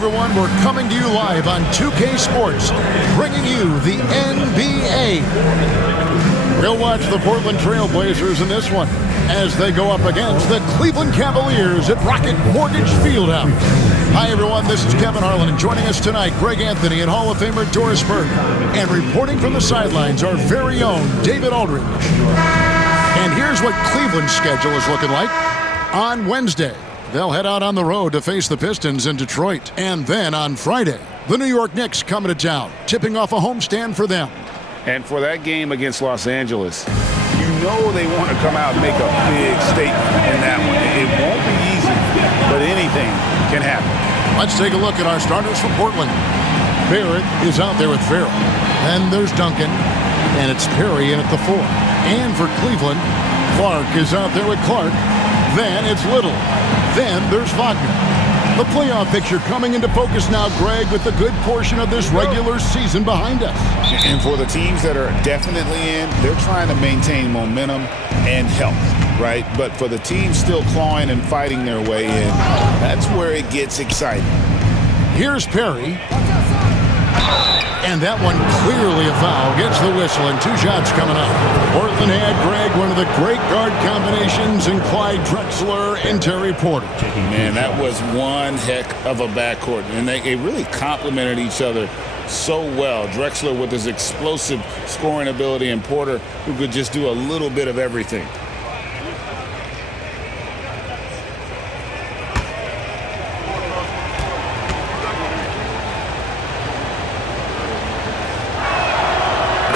Everyone, we're coming to you live on 2K Sports, bringing you the NBA. We'll watch the Portland Trail Blazers in this one as they go up against the Cleveland Cavaliers at Rocket Mortgage Fieldhouse. Hi, everyone. This is Kevin Harlan, and joining us tonight, Greg Anthony and Hall of Famer Doris Burke. And reporting from the sidelines, our very own David Aldridge. And here's what Cleveland's schedule is looking like on Wednesday. They'll head out on the road to face the Pistons in Detroit. And then on Friday, the New York Knicks coming to town, tipping off a homestand for them. And for that game against Los Angeles, you know they want to come out and make a big statement in that one. It won't be easy, but anything can happen. Let's take a look at our starters for Portland. Barrett is out there with Farrell. Then there's Duncan, and it's Perry in at the 4. And for Cleveland, Clark is out there with Clark. Then it's Little. Then there's Wagner. The playoff picture coming into focus now, Greg, with a good portion of this regular season behind us. And for the teams that are definitely in, they're trying to maintain momentum and health, right? But for the teams still clawing and fighting their way in, that's where it gets exciting. Here's Perry. And that one clearly a foul. Gets the whistle, and 2 shots coming up. Portland had, Greg, one of the great guard combinations in Clyde Drexler and Terry Porter. Man, that was one heck of a backcourt. And they really complemented each other so well. Drexler with his explosive scoring ability, and Porter who could just do a little bit of everything.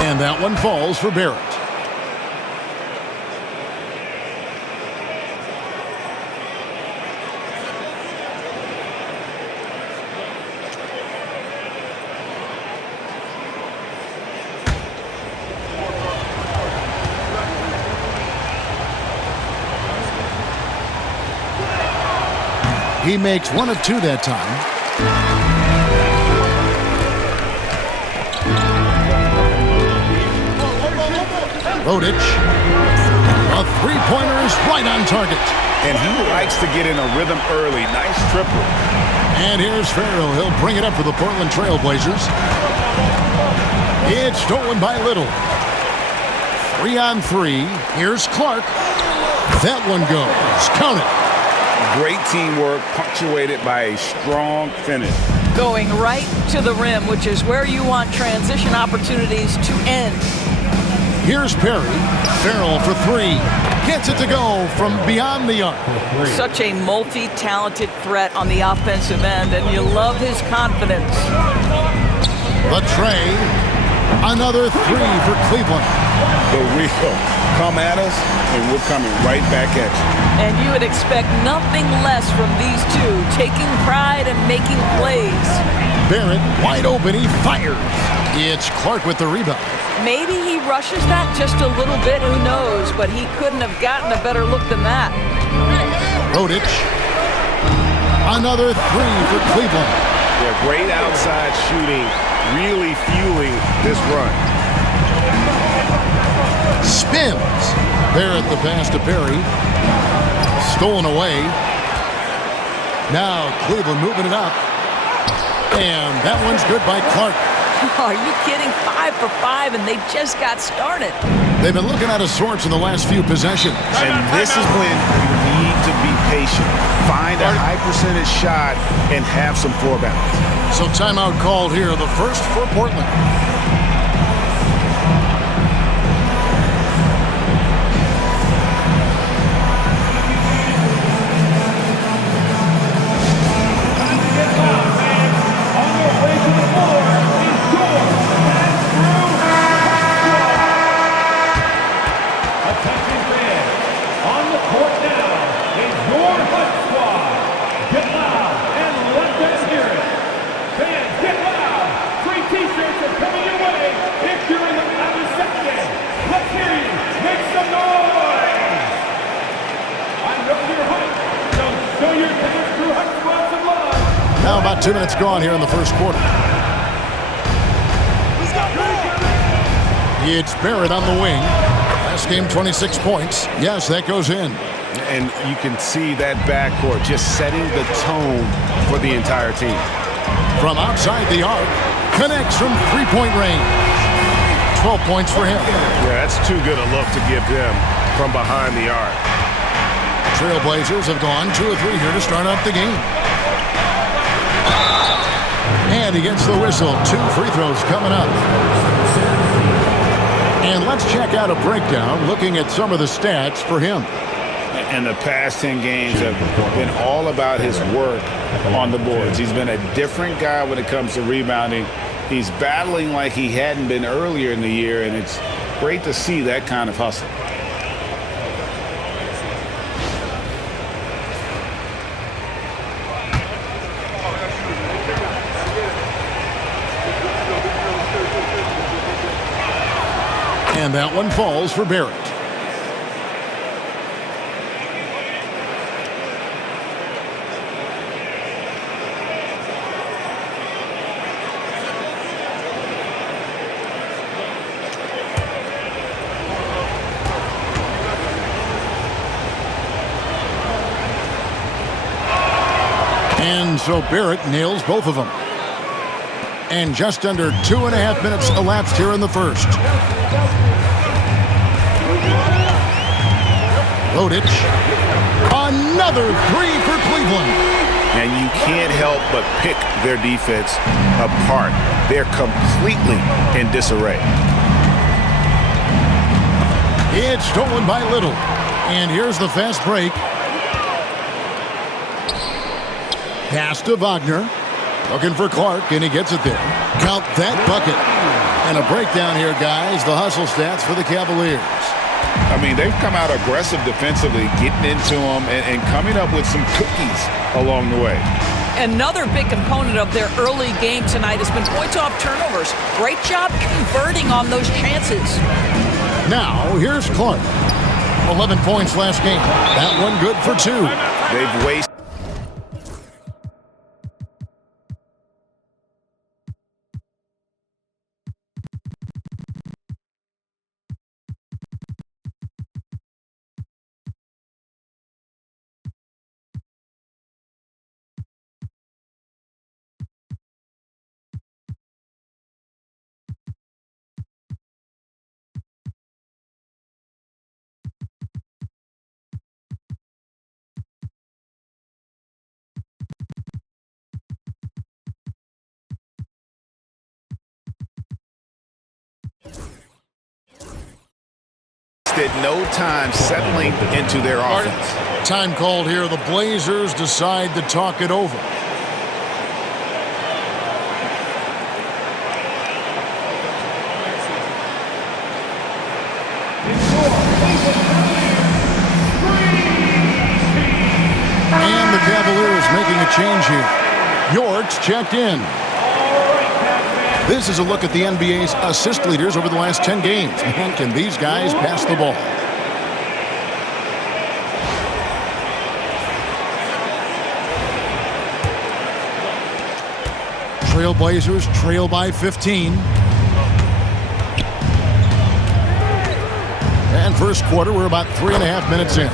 And that one falls for Barrett. He makes 1 of 2 that time. Rodic, a three-pointer is right on target. And he likes to get in a rhythm early. Nice triple. And here's Farrell. He'll bring it up for the Portland Trail Blazers. It's stolen by Little. 3 on 3. Here's Clark. That one goes. Count it. Great teamwork, punctuated by a strong finish. Going right to the rim, which is where you want transition opportunities to end. Here's Perry. Farrell for 3. Gets it to go from beyond the arc. Such a multi-talented threat on the offensive end, and you love his confidence. The tray. Another 3 for Cleveland. The real. Come at us, and we're coming right back at you. And you would expect nothing less from these two, taking pride and making plays. Barrett wide open. He fires. It's Clark with the rebound. Maybe he rushes that just a little bit, who knows, but he couldn't have gotten a better look than that. Rodic. Another 3 for Cleveland. Yeah, great outside shooting, really fueling this run. Spins. Barrett the pass to Perry. Stolen away. Now Cleveland moving it up. And that one's good by Clark. Are you kidding? 5 for 5, and they just got started. They've been looking out of sorts in the last few possessions. And this is when you need to be patient. Find a high percentage shot and have some floor balance. So timeout called here, the first for Portland. Now about 2 minutes gone here in the first quarter. It's Barrett on the wing. Last game, 26 points. Yes, that goes in. And you can see that backcourt just setting the tone for the entire team. From outside the arc, connects from three-point range. 12 points for him. Yeah, that's too good a look to give them from behind the arc. Trailblazers have gone 2 of 3 here to start up the game. And he gets the whistle. 2 free throws coming up. And let's check out a breakdown looking at some of the stats for him. And the past 10 games have been all about his work on the boards. He's been a different guy when it comes to rebounding. He's battling like he hadn't been earlier in the year, and it's great to see that kind of hustle. And that one falls for Barrett. And so Barrett nails both of them. And just under 2.5 minutes elapsed here in the first. Rodic. Another 3 for Cleveland. And you can't help but pick their defense apart. They're completely in disarray. It's stolen by Little. And here's the fast break. Pass to Wagner. Looking for Clark, and he gets it there. Count that bucket. And a breakdown here, guys. The hustle stats for the Cavaliers. I mean, they've come out aggressive defensively, getting into them and coming up with some cookies along the way. Another big component of their early game tonight has been points off turnovers. Great job converting on those chances. Now, here's Clark. 11 points last game. That one good for 2. They've wasted. No time settling into their offense. Time called here. The Blazers decide to talk it over. And the Cavaliers making a change here. York's checked in. This is a look at the NBA's assist leaders over the last 10 games. And can these guys pass the ball? Trailblazers trail by 15. And first quarter, we're about 3.5 minutes in.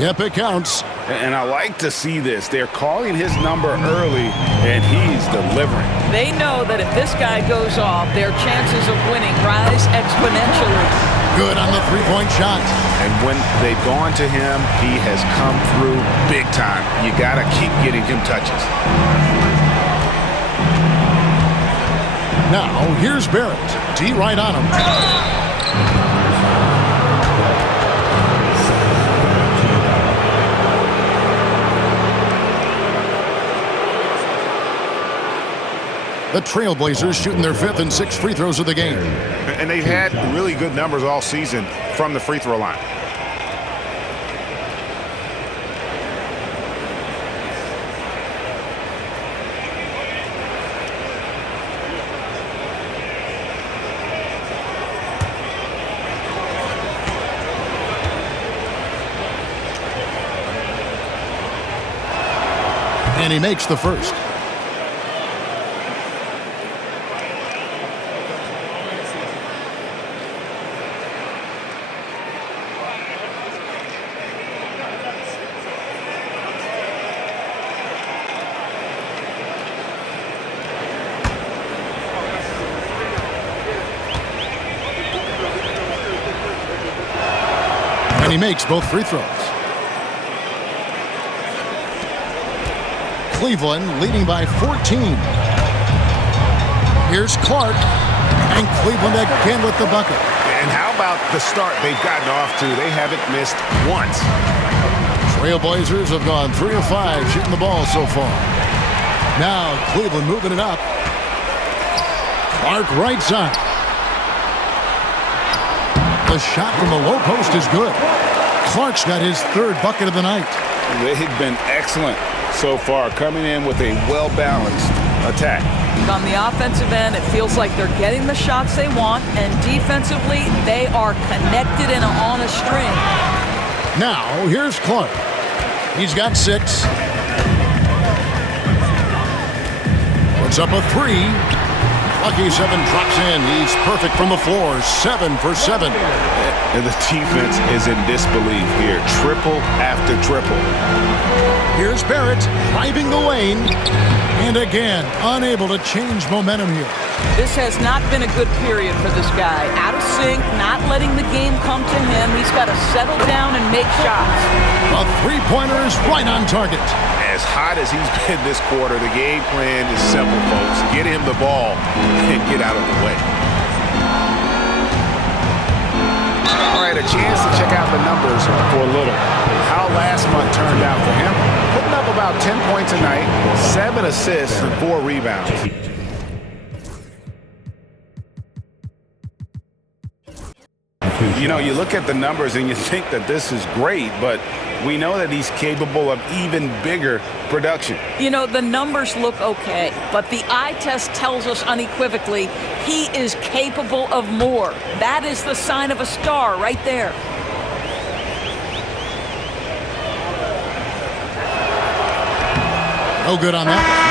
Yep, it counts. And I like to see this. They're calling his number early, and he's delivering. They know that if this guy goes off, their chances of winning rise exponentially. Good on the three-point shot. And when they've gone to him, he has come through big time. You got to keep getting him touches. Now, here's Barrett. D right on him. The Trailblazers shooting their 5th and 6th free throws of the game. And they've had really good numbers all season from the free throw line. And he makes the first. And he makes both free throws. Cleveland leading by 14. Here's Clark. And Cleveland again with the bucket. And how about the start they've gotten off to? They haven't missed once. Trailblazers have gone 3 of 5 shooting the ball so far. Now Cleveland moving it up. Clark right side. The shot from the low post is good. Clark's got his 3rd bucket of the night. They've been excellent so far, coming in with a well-balanced attack. On the offensive end, it feels like they're getting the shots they want, and defensively, they are connected and on a string. Now, here's Clark. He's got 6. Puts up a 3. Lucky 7 drops in. He's perfect from the floor. 7 for 7. And the defense is in disbelief here. Triple after triple. Here's Barrett driving the lane. And again, unable to change momentum here. This has not been a good period for this guy. Out of sync, not letting the game come to him. He's got to settle down and make shots. A 3-pointer is right on target. As hot as he's been this quarter, the game plan is simple, folks. Get him the ball and get out of the way. All right, a chance to check out the numbers for a little. How last month turned out for him. Putting up about 10 points a night, 7 assists, and 4 rebounds. You know, you look at the numbers and you think that this is great, but we know that he's capable of even bigger production. You know, the numbers look okay, but the eye test tells us unequivocally he is capable of more. That is the sign of a star right there. No good on that.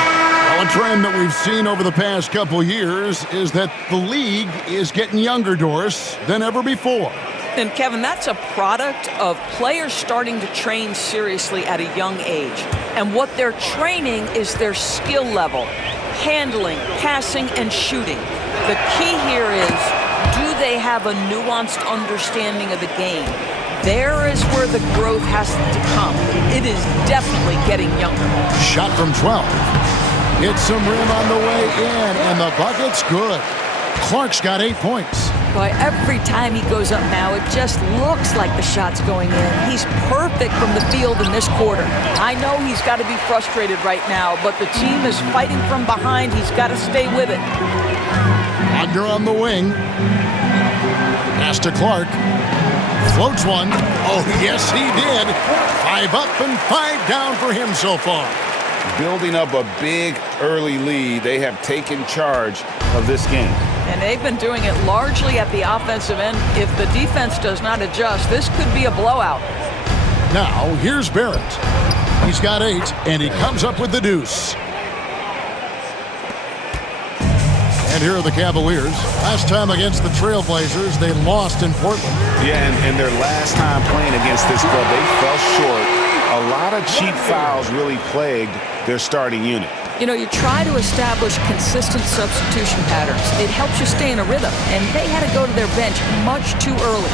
Well, a trend that we've seen over the past couple years is that the league is getting younger, Doris, than ever before. And Kevin, that's a product of players starting to train seriously at a young age. And what they're training is their skill level, handling, passing, and shooting. The key here is, do they have a nuanced understanding of the game? There is where the growth has to come. It is definitely getting younger. Shot from 12. Hits some rim on the way in, and the bucket's good. Clark's got 8 points. Boy, every time he goes up now, it just looks like the shot's going in. He's perfect from the field in this quarter. I know he's got to be frustrated right now, but the team is fighting from behind. He's got to stay with it. Wagner on the wing. Pass to Clark. Floats one. Oh, yes, he did. 5 up and 5 down for him so far. Building up a big early lead, they have taken charge of this game. And they've been doing it largely at the offensive end. If the defense does not adjust, this could be a blowout. Now, here's Barrett. He's got 8, and he comes up with the deuce. And here are the Cavaliers. Last time against the Trailblazers, they lost in Portland. Yeah, and their last time playing against this club, they fell short. A lot of cheap fouls really plagued their starting unit. You know, you try to establish consistent substitution patterns. It helps you stay in a rhythm, and they had to go to their bench much too early.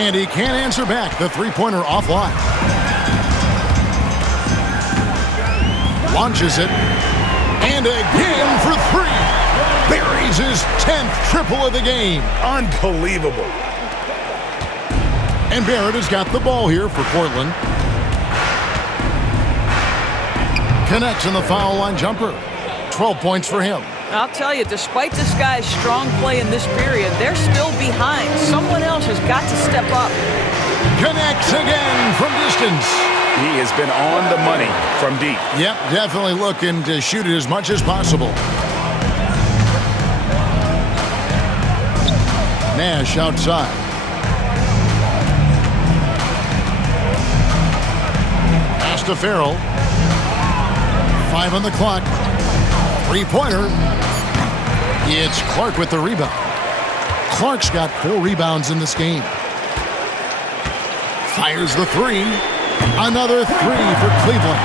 And he can't answer back. The three-pointer offline. Launches it. And again for 3. Buries his 10th triple of the game. Unbelievable. And Barrett has got the ball here for Portland. Connects in the foul line jumper. 12 points for him. I'll tell you, despite this guy's strong play in this period, they're still behind. Someone else has got to step up. Connects again from distance. He has been on the money from deep. Yep, definitely looking to shoot it as much as possible. Nash outside. Pass to Farrell. 5 on the clock. 3-pointer. It's Clark with the rebound. Clark's got 4 rebounds in this game. Fires the 3. Another 3 for Cleveland.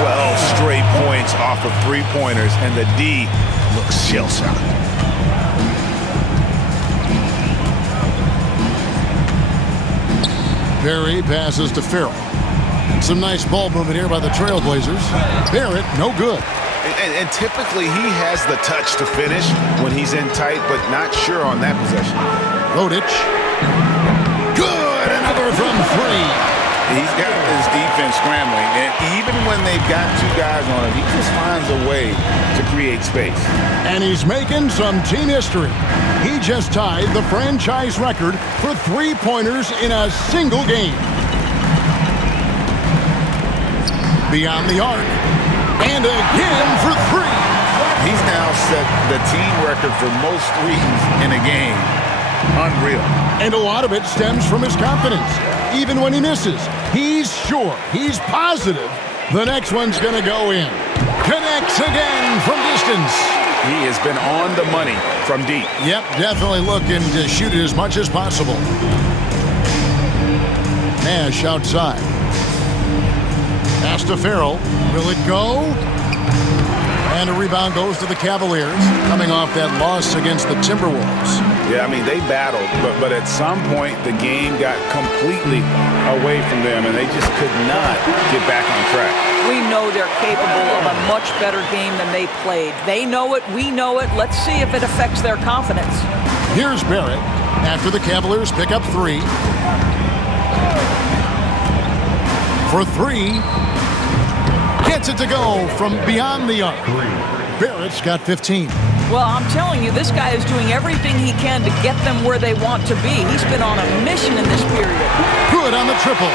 12 straight points off of 3-pointers, and the D looks shell-shocked. Perry passes to Farrell. Some nice ball movement here by the Trailblazers. Barrett, no good. And typically he has the touch to finish when he's in tight, but not sure on that possession. Rodic. Good! Another from three. He's got his defense scrambling, and even when they've got two guys on him, he just finds a way to create space. And he's making some team history. He just tied the franchise record for three-pointers in a single game. Beyond the arc. And again for three. He's now set the team record for most threes in a game. Unreal. And a lot of it stems from his confidence. Even when he misses, he's sure, he's positive the next one's going to go in. Connects again from distance. He has been on the money from deep. Yep, definitely looking to shoot it as much as possible. Nash outside. Pass to Farrell. Will it go? And a rebound goes to the Cavaliers, coming off that loss against the Timberwolves. Yeah, I mean, they battled, but at some point the game got completely away from them, and they just could not get back on track. We know they're capable of a much better game than they played. They know it, we know it. Let's see if it affects their confidence. Here's Barrett after the Cavaliers pick up three. For three. Gets it to go from beyond the arc. Barrett's got 15. Well, I'm telling you, this guy is doing everything he can to get them where they want to be. He's been on a mission in this period. Good on the triple.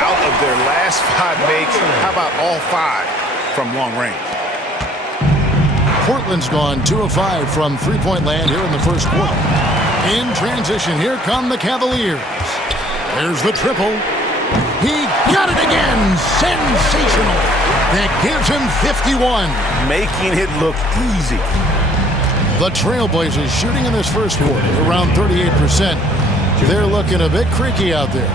Out of their last 5 makes, how about all 5 from long range? Portland's gone 2 of 5 from three-point land here in the first quarter. In transition, here come the Cavaliers. There's the triple. He got it again. Sensational. That gives him 51. Making it look easy. The Trailblazers shooting in this first quarter around 38%. They're looking a bit creaky out there.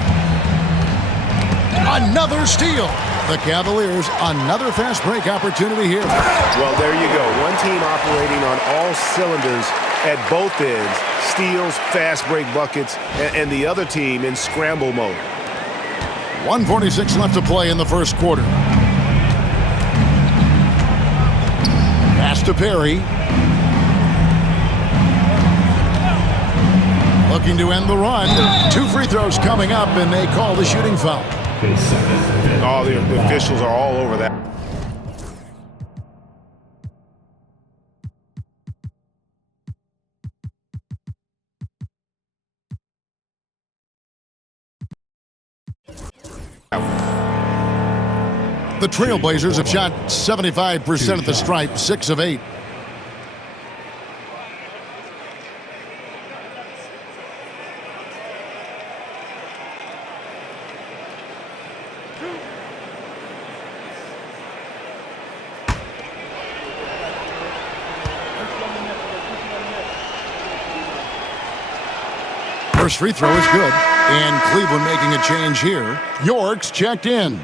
Another steal. The Cavaliers, another fast break opportunity here. Well, there you go. One team operating on all cylinders at both ends. Steals, fast break buckets, and the other team in scramble mode. 1:46 left to play in the first quarter. Pass to Perry. Looking to end the run. 2 free throws coming up, and they call the shooting foul. Oh, the officials are all over that. The Trailblazers have shot 75% at the stripe, 6 of 8. First free throw is good, and Cleveland making a change here. York's checked in.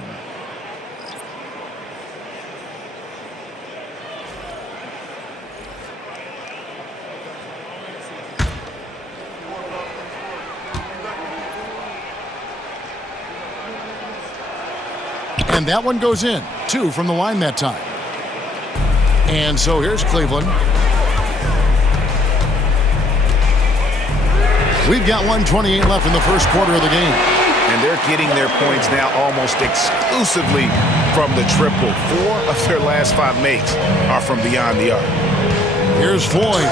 And that one goes in. 2 from the line that time. And so here's Cleveland. We've got 1:28 left in the first quarter of the game. And they're getting their points now almost exclusively from the triple. 4 of their last 5 makes are from beyond the arc. Here's Floyd.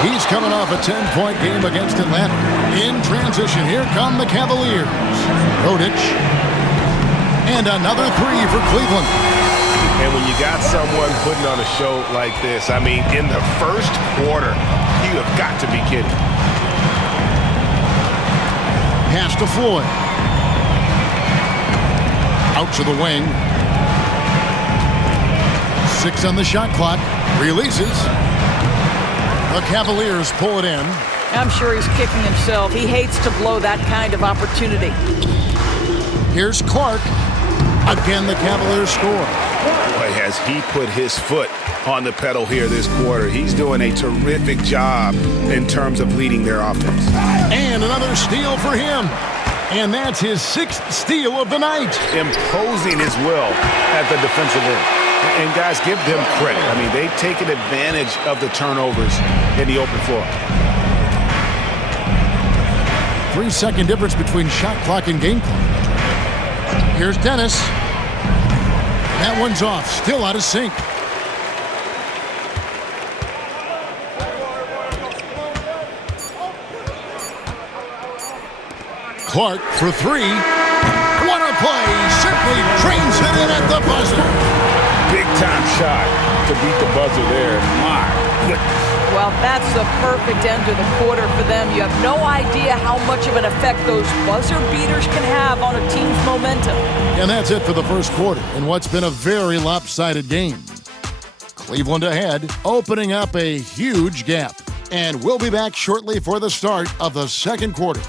He's coming off a 10-point game against Atlanta. In transition, here come the Cavaliers. Rodic. And another 3 for Cleveland. And when you got someone putting on a show like this, I mean, in the first quarter, you have got to be kidding. Pass to Floyd. Out to the wing. 6 on the shot clock. Releases. The Cavaliers pull it in. I'm sure he's kicking himself. He hates to blow that kind of opportunity. Here's Clark. Again, the Cavaliers score. Boy, has he put his foot on the pedal here this quarter. He's doing a terrific job in terms of leading their offense. And another steal for him. And that's his 6th steal of the night. Imposing his will at the defensive end. And guys, give them credit. I mean, they've taken advantage of the turnovers in the open floor. 3-second difference between shot clock and game clock. Here's Dennis. That one's off. Still out of sync. Clark for 3. What a play. Simply trains it in at the buzzer. Big-time shot to beat the buzzer there. My goodness. Well, that's the perfect end to the quarter for them. You have no idea how much of an effect those buzzer beaters can have on a team's momentum. And that's it for the first quarter in what's been a very lopsided game. Cleveland ahead, opening up a huge gap. And we'll be back shortly for the start of the second quarter.